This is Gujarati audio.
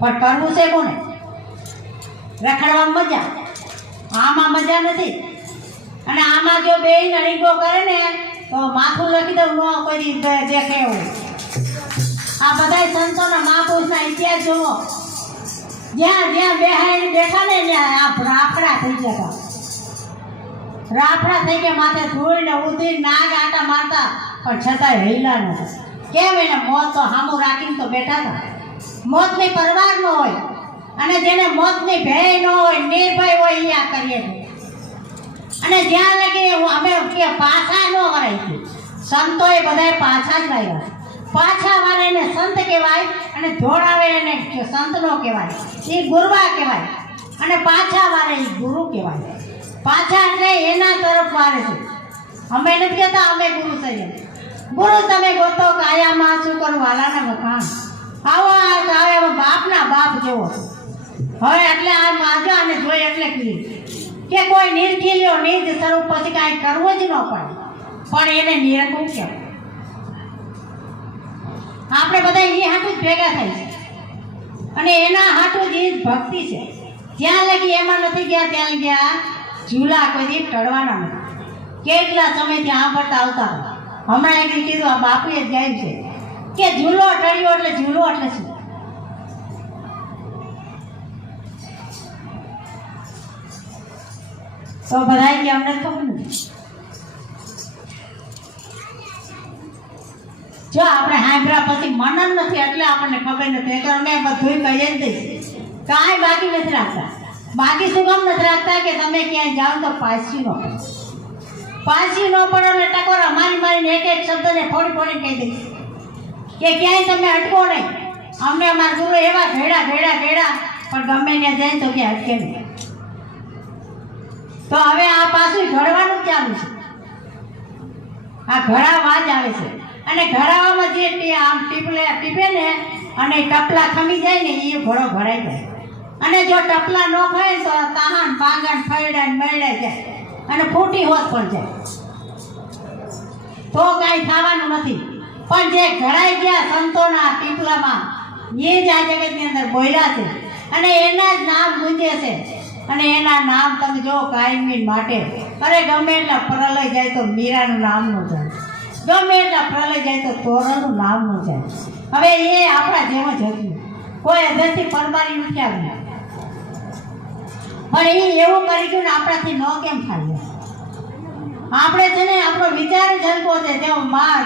પણ કરવું છે કોને? રખડવામાં મજા, આમાં મજા નથી. અને આમાં જો બે નળીગો કરે ને તો માથું લખી દઉં ન કોઈ દેખે એવું. આ બધા સંતોના મહાપુરુષના ઇતિહાસ જોવો, જ્યાં જ્યાં બેઠા ને ત્યાં આ રાફડા થઈ ગયા. રાફડા થઈ ગયા, માથે ધૂળ ને ઉધી નાગ આટા મારતા, પણ છતાંય હિલા નતા. કેમ? એને મોત તો સામું રાખીને તો બેઠા હતા. મોતની પરવાર ન હોય, અને જેને મોતની ભય ન હોય, નિર્ભય હોય, એ આ કરીએ. અને જ્યાં લગી અમે કે પાછા ન વરાય, સંતોએ બધાએ પાછા જ વાવ્યા. પાછા વાળે એને સંત કહેવાય, અને ધોળાવે એને સંત નો કહેવાય, એ ગુરવા કહેવાય. અને પાછા વાળે એ ગુરુ કહેવાય. પાછા એટલે એના તરફ વાળે છે. અમે નથી કહેતા અમે ગુરુ થઈએ. ગુરુ તમે ગોતો કાયામાં શું કરું વાલાના વખાણ. આવો આ બાપના બાપ જેવો. હવે એટલે આ માજા અને જોઈ એટલે કીધું કે કોઈ નિર્ખીલ્યો નિજ સ્વરૂપ પછી કાંઈ કરવું જ ન પડે, પણ એને નિરંકુશ કહેવાય. આપણે બધા એ હાટું જ ભેગા થાય છે, અને એના હાટું જ ભક્તિ છે. જ્યાં લગી એમાં નથી ગયા ત્યાં ગયા ઝૂલા કોઈ દી ટળવાના નથી. કેટલા સમયથી સાંભળતા આવતા. હમણાં એક કીધું આ બાપુએ જ ગાયું છે કે ઝૂલો ટળ્યો એટલે ઝૂલો એટલે શું? તો બધા કે અમને ખબર નથી. જો આપણે સાંભળ્યા પછી મનન નથી એટલે આપણને ખબર નથી. તો અમે બધું કહીએ જ દઈએ, કાંઈ બાકી નથી રાખતા. બાકી શું કામ નથી રાખતા કે તમે ક્યાંય જાઓ તો પાછી ન પડો. પાછી ન પડો ને ટકોર અમારી મારીને એક એક શબ્દને ફોડી ફોડી કહી દઈશ કે ક્યાંય તમે અટકો નહીં. અમને અમારા ગુરુ એવા ઘેડા પણ ગમે ત્યાં જાય તો ક્યાં અટકે નહીં. તો હવે આ પાછું ઘડવાનું ચાલુ છે. આ ઘડાવા જ આવે છે. અને ઘડાવામાં જે આમ ટીપે ને અને ટપલા ખમી જાય ને એ ઘડો ઘડાઈ જાય. અને જો ટપલા ન ખાય તો તાહાન પાંગણ ફળડાય મરડાઈ જાય અને ફૂટી હોત પણ જાય, તો કાંઈ થવાનું નથી. પણ જે ઘડાઈ ગયા સંતોના ટીપલામાં એ જ આ જગતની અંદર બોલ્યા છે, અને એના જ નામ ગુંજે છે. અને એના નામ તમે જો કાયમી માટે. અરે ગમે એટલા પ્રલય જાય તો મીરાનું નામ ન જાય, ગમે એટલા પ્રલય જાય તો તોરણનું નામ ન જાય. હવે એ આપણા જેમ જ હતું, કોઈ અધરથી પરબારી નથી આવ્યું. પણ એ એવું કરી ગયું ને આપણાથી ન કેમ થાય? આપણે છે ને આપણો વિચાર જ હલકો છે. જેવો માં